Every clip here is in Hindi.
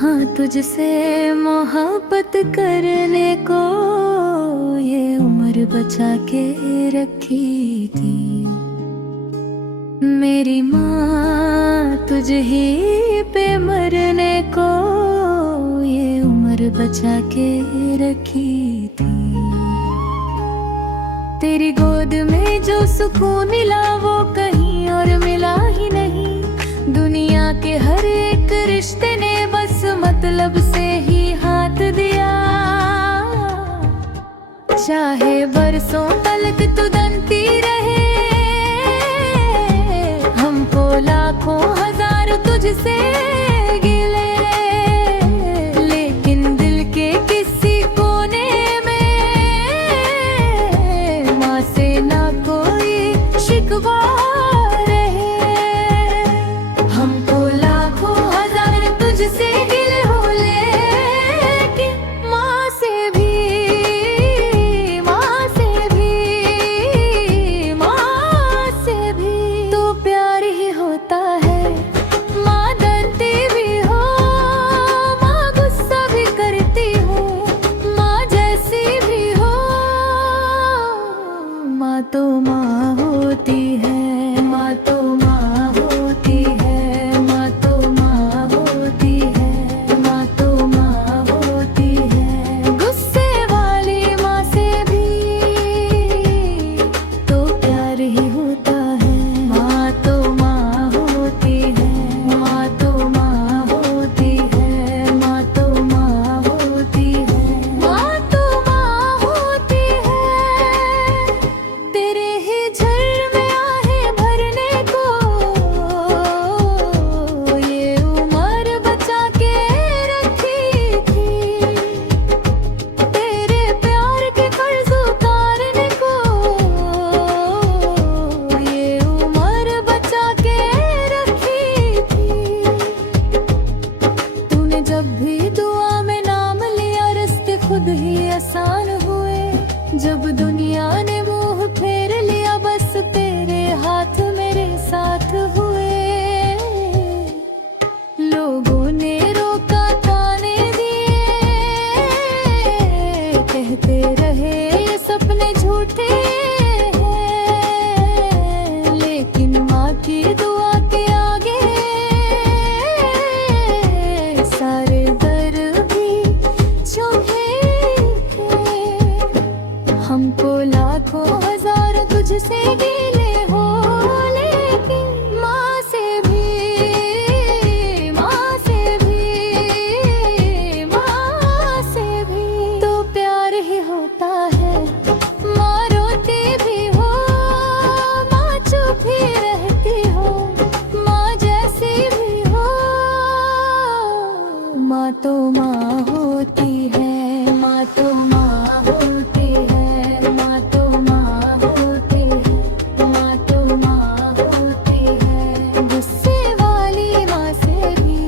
हाँ, तुझसे मोहब्बत करने को ये उम्र बचा के रखी थी मेरी माँ। तुझ ही पे मरने को ये उम्र बचा के रखी थी। तेरी गोद में जो सुकून मिला वो कहीं और मिला ही नहीं। दुनिया के हर एक रिश्ते ने बस मतलब से ही हाथ दिया। चाहे बरसों तलक तू दंती रहे, हमको लाखों हजार तुझसे गिले, लेकिन दिल के किसी कोने में माँ से ना कोई शिकवा रहे। हमको लाखों हजार तुझसे गिले हो, लेकिन माँ से भी तो प्यार ही होता है। माँ डरती भी हो, माँ गुस्सा भी करती हो, माँ जैसी भी हो, माँ तो माँ होती है। माँ तो माँ होती है। माँ तो माँ होती है। माँ तो माँ होती है। गुस्से वाली माँ से भी तो प्यार ही होता है। माँ तो माँ होती है। माँ तो माँ होती है। माँ तो माँ होती है। माँ तो माँ होती है। तेरे ही झर में आहें भरने को ये उम्र बचा के रखी थी। तेरे प्यार के कर्ज उतारने को ये उम्र बचा के रखी थी। तूने जब भी दुआ में नाम लिया रास्ते खुद ही आसान हुए। जब दुनिया ने मुंह फेर लिया बस तेरे हाथ मेरे साथ हुए। लोगों ने रोका ताने दिए, कहते रहे ये सपने झूठे हैं, लेकिन माँ की दुआ के आगे सारे दर भी चूहे थे। हमको लाखों हजार तुझसे गिले हो, लेकिन माँ से भी तो प्यार ही होता है। माँ रोती भी हो, माँ चुप ही रहती हो, माँ जैसी भी हो, माँ तो माँ होती है। माँ तो माँ होती है। माँ तो माँ होती है। माँ तो माँ होती है। गुस्से वाली माँ से भी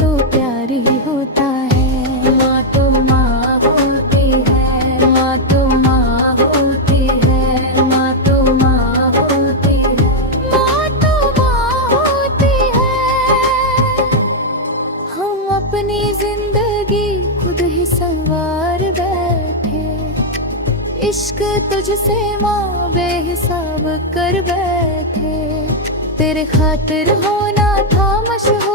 तो प्यार ही होता है। माँ तो माँ होती है। माँ तो माँ होती है। माँ तो माँ होती है। माँ तो माँ होती है। हम अपनी जिंदगी खुद ही संवार बैठे। इश्क तुझसे माँ बेहिसाब कर बैठे। तेरे खातिर होना था मशहूर।